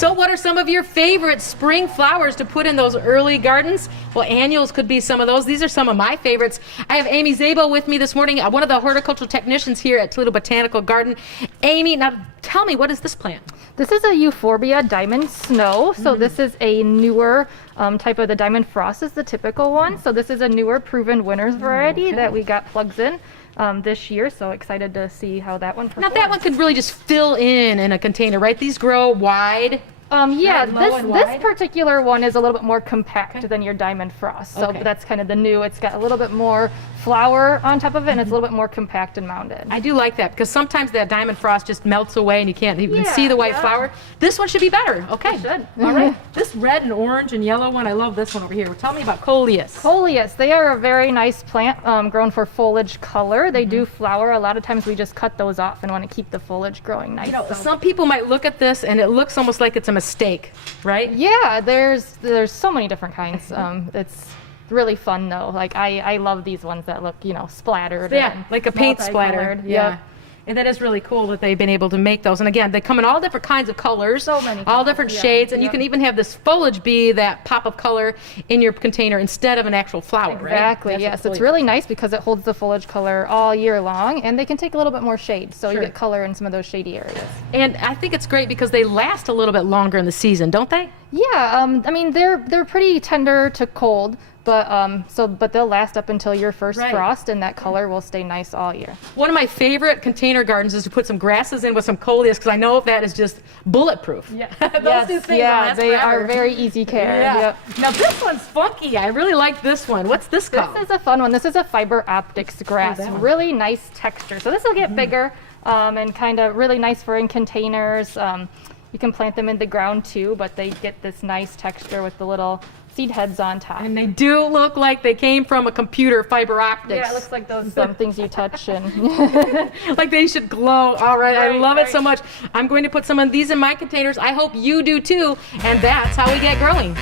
So what are some of your favorite spring flowers to put in those early gardens? Well, annuals could be some of those. These are some of my favorites. I have Amy Zabel with me this morning, one of the horticultural technicians here at Toledo Botanical Garden. Amy, now tell me, what is this plant? This is a Euphorbia diamond snow. So this is a newer type of the diamond frost is the typical one. So this is a newer proven winners variety that we got plugs in this year. So excited to see how that one performs. Now that one could really just fill in a container, right? These grow wide. Yeah, this particular one is a little bit more compact than your diamond frost. So that's kind of the new. It's got a little bit more flower on top of it, and it's a little bit more compact and mounded. I do like that because sometimes that diamond frost just melts away and you can't even see the white flower. This one should be better. Okay. It should. All right. This red and orange and yellow one, I love this one over here. Tell me about coleus. Coleus, they are a very nice plant grown for foliage color. They do flower. A lot of times we just cut those off and want to keep the foliage growing nice. You know, some people might look at this and it looks almost like it's a mistake, right? Yeah, there's so many different kinds. It's really fun though. Like I love these ones that look, you know, splattered. Yeah, like a paint splatter. Yeah. And that is really cool that they've been able to make those. And again, they come in all different kinds of colors. So many all colors, different shades. And you can even have this foliage be that pop of color in your container instead of an actual flower, exactly, right? yes. It's really nice because it holds the foliage color all year long, and they can take a little bit more shade. So you get color in some of those shady areas. And I think it's great because they last a little bit longer in the season, don't they? Yeah, I mean, they're pretty tender to cold. But they'll last up until your first frost, and that color will stay nice all year. One of my favorite container gardens is to put some grasses in with some coleus because I know that is just bulletproof. Yeah, Those two things they are very easy care. Yeah. Yep. Now this one's funky. I really like this one. What's this called? This is a fun one. This is a fiber optics grass. Really nice texture. So this will get bigger and kind of really nice for in containers. You can plant them in the ground too, but they get this nice texture with the little seed heads on top. And they do look like they came from a computer, fiber optics. Yeah, it looks like those things you touch and like they should glow. All right, I love it so much. I'm going to put some of these in my containers. I hope you do too, and that's how we get growing.